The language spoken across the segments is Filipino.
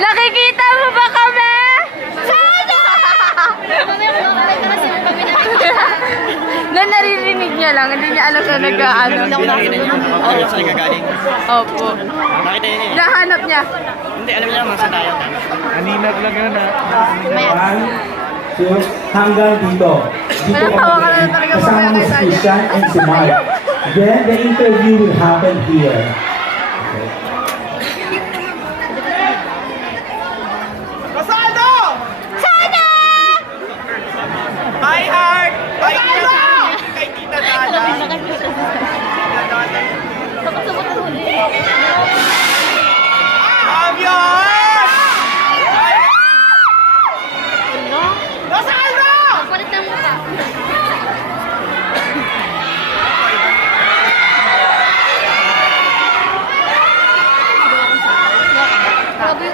Nakikita mo ba kami? Sana! na naririnig niya lang, hindi niya alam na nag-ano. Oh, saan? Opo. Nakita niya yun. Nahanap niya. Hindi, alam niya naman saan tayo. Kanina talaga na. One, two, hanggang dito. Dito ka na talaga kasama mamaya mo kay si Tanya. Christian and si Mark. Then the interview will happen here. Okay. Sana! Hi, Heart! Hi, Tita! Kay Tita Dada. Love you, Heart!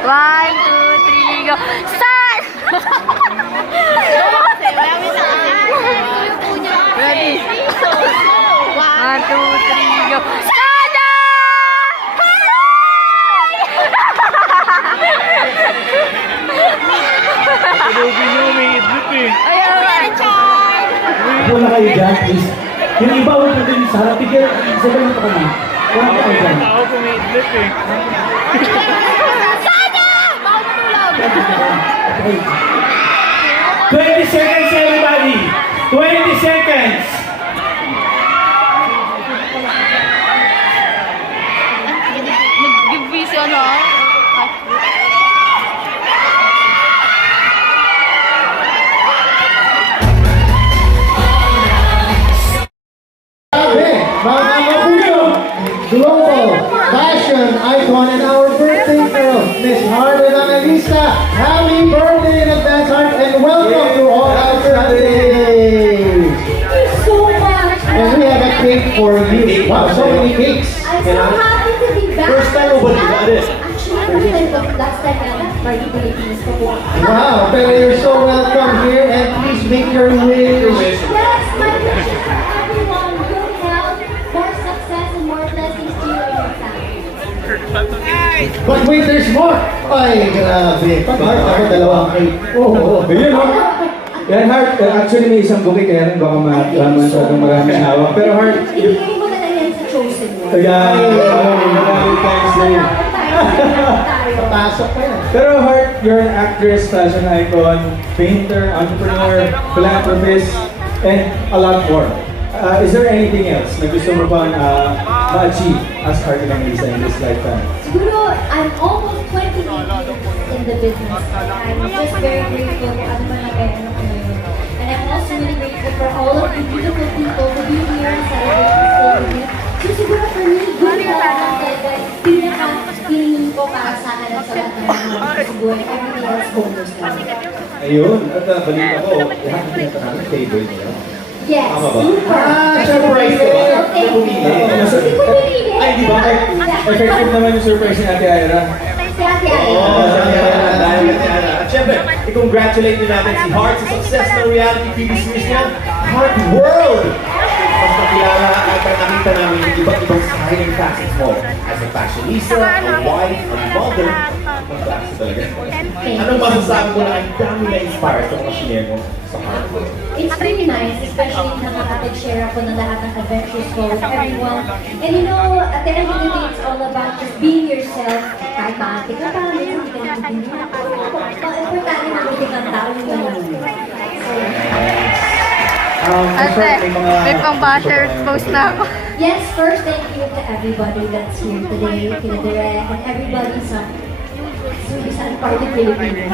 One, two, three, go. Start! Ready? One, two, three, go. Eh. Ayan. Wala na kayo dyan, please. Yung iba, huwag na din sa harap. Tigil, isa ba yung kami? Wala na kayo dyan. Tao ko may idlip eh. Analisa. Happy birthday in advance, Heart, and welcome to All Out you so much. And we have a cake for you. Wow, so many cakes! I'm so happy to be back. First time mo ba diba this? Actually, ako lang ito. Last time na Party Philippines ko po. Wow, pero you're so welcome here and please make your wish. Yes, my wishes for everyone. Good health, more success, and more blessings to you and your family. But wait, there's more! Ay, grabe. Pag Heart, ako dalawang cake. Oo, oh, Ayun, oh. Yan, Heart. uh, Actually, may isang bukit kaya rin baka ma- uh, masyadong maraming hawak. Pero Heart, Ibigay mo na lang yan sa chosen one. Ayan, oh, maraming thanks na yun. Tayo. Pasok pa yan. Pero Heart, you're an actress, fashion icon, painter, entrepreneur, philanthropist, and a lot more. Uh, is there anything else na gusto mo bang uh, ma-achieve as Art Evangelista in this lifetime? Siguro, I'm almost 28 years in the business. I'm just very grateful kung ano man ang ngayon. And I'm also really grateful for all of you beautiful people to be here and celebrate this day with you. So siguro for me, good ang talaga pinaka-feeling ko para sa akin at sa lahat ng mga siguro. Everything else bonus lang. Ayun, at uh, balita ko, lahat ng favorite niya. Yes, Tama ba? Ah, surprise ba? Okay. Hindi ko pinili. Ay, di ba? Effective naman yung surprise ni Ate Ira. Si Ate. Oh, At syempre, i-congratulate din natin si Heart sa success ng reality TV series niya, Heart World! Mas nakilala at nakita namin yung iba't ibang side and facets mo as a fashionista, a wife, a mother. Ang klase talaga. Anong masasabi mo na ang dami na inspire sa mga shinare mo sa Heart World? It's really nice, especially nakakapag-share ako ng lahat ng adventures ko with everyone. And you know, at the end of the day, it's all about just being yourself. Kahit maanti ka pa, minsan hindi ka nagtitindihan. Importante mabuti kang tao yung Um, I'm sure Ate, may pang basher post na ako. yes, first thank you to everybody that's here today, kina Direk, and everybody sa Sulis and Party Philippines.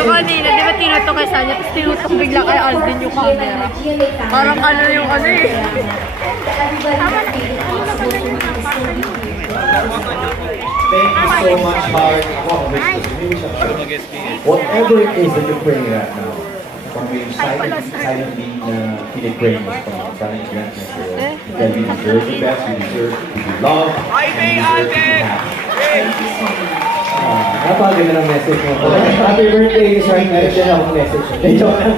Yung kanina, di ba tinutok kay Sanya, tapos tinutok bigla kay Alvin yung camera. Parang ano yung ano eh. Thank you so much, siya. Whatever it is that you're praying right now, from yung silent, silently na pinipraying mo from parang grant na sa'yo, because you deserve the best, you deserve to be loved, and you deserve to be happy. Ah, Napakaganda ng message mo. Happy birthday, Miss Hart. Meron din akong message. Hindi, joke lang.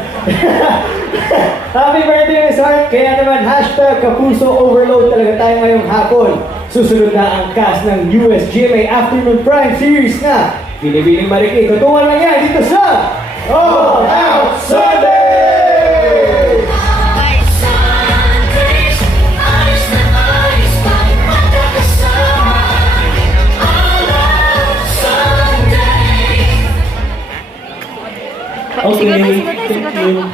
Happy birthday, Miss Hart. Kaya naman, hashtag kapuso overload talaga tayo ngayong hapon. Susunod na ang cast ng US GMA Afternoon Prime Series na Binibining Mariki. Tutungan lang yan dito sa All 几个再几个再个再个